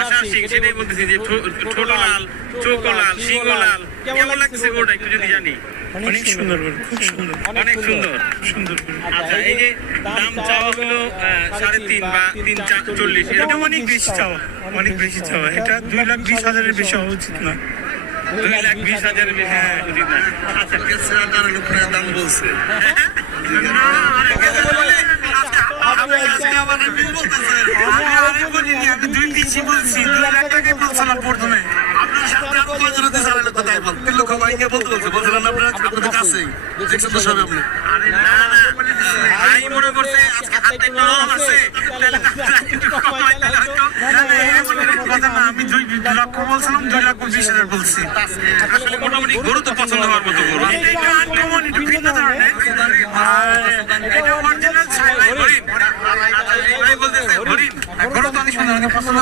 আশার সিং, সেটাই বলতেছি যে ছোট লাল, চোখ লাল, সিং লাল, কেমন লাগছে গরুটা একটু যদি জানি। অনেক সুন্দর, খুব সুন্দর, অনেক সুন্দর সুন্দর। আচ্ছা, এই যে দাম চাওয়া হলো 3.5 বা 3.40, এটা অনেক বেশি চাওয়া, অনেক বেশি চাওয়া। এটা 2,20,000-এর বেশি হওয়া উচিত না। 2,20,000-এর বেশি উচিত না। আচ্ছা, দাম বলছে আমি 2,20 বলছি, 2 লাখ টাকাই বলছিলাম প্রথমে। আপনার সাথে আরো কয়জন আছে জানেন তো, তাই বল 3 লক্ষ ভাইকে বলছিলেন আপনারা আপনাদের কাছেই দেখছেন তো সব আপনি। আরে না না, ভাই মনে করছে আজকে হাতে নরম আছে, তাহলে একটু কমাই তাহলে হয়তো। কথা না, আমি 2 লক্ষ বলছিলাম, 2,20,000 বলছি। আসলে মোটামুটি গরু তো পছন্দ হওয়ার মতো গরু। এটা একটু আনকমন, একটু ভিন্ন ধরনের। আর এটা অরিজিনাল ছাই হরিণ, আচ্ছা, এই ভাই বলতেছে হরিণ। গরু তো অনেক সুন্দর, পছন্দ